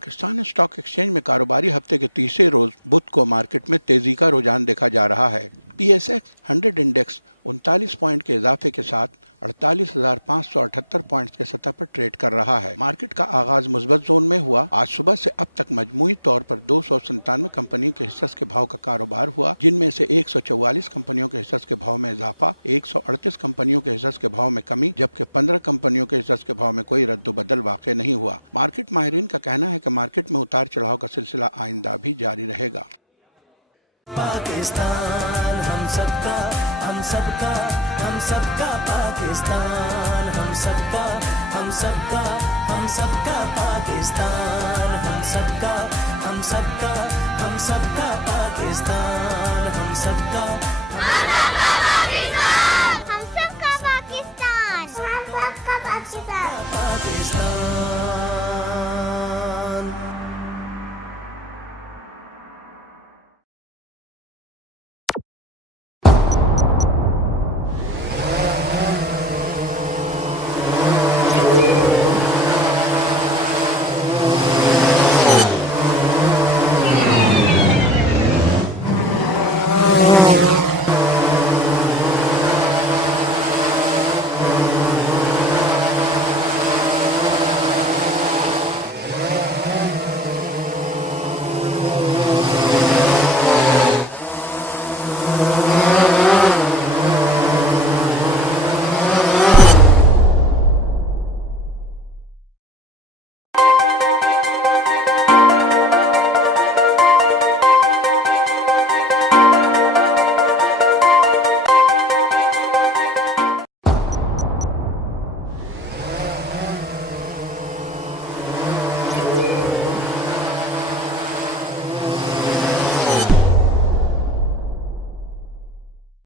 Pakistan stock exchange में कारोबारी हफ्ते के तीसरे रोज बुध को मार्केट में तेजी का रुझान देखा जा रहा है। PSX 100 इंडेक्स 39 पॉइंट के इजाफे के साथ 48,578 पॉइंट्स के सतह पर ट्रेड कर रहा है। मार्केट का आगाज मुस्बत जोन में हुआ। आज सुबह से अब तक मजमूई तौर पर 297 कंपनियों के हिस्सों के भाव का कारोबार हुआ, जिनमें से 144 कंपनियों के हिस्सों के भाव में इजाफा, 138 कंपनियों के हिस्सों के भाव में कमी, जबकि 15 कंपनियों के हिस्सों के भाव में कोई रद्द-बदल वाक़ई नहीं हुआ। मार्केट माहिरीन का कहना है कि मार्केट में उतार चढ़ाव का सिलसिला आइंदा भी जारी रहेगा। पाकिस्तान हम सबका पाकिस्तान हम सबका पाकिस्तान हम सबका पाकिस्तान हम सबका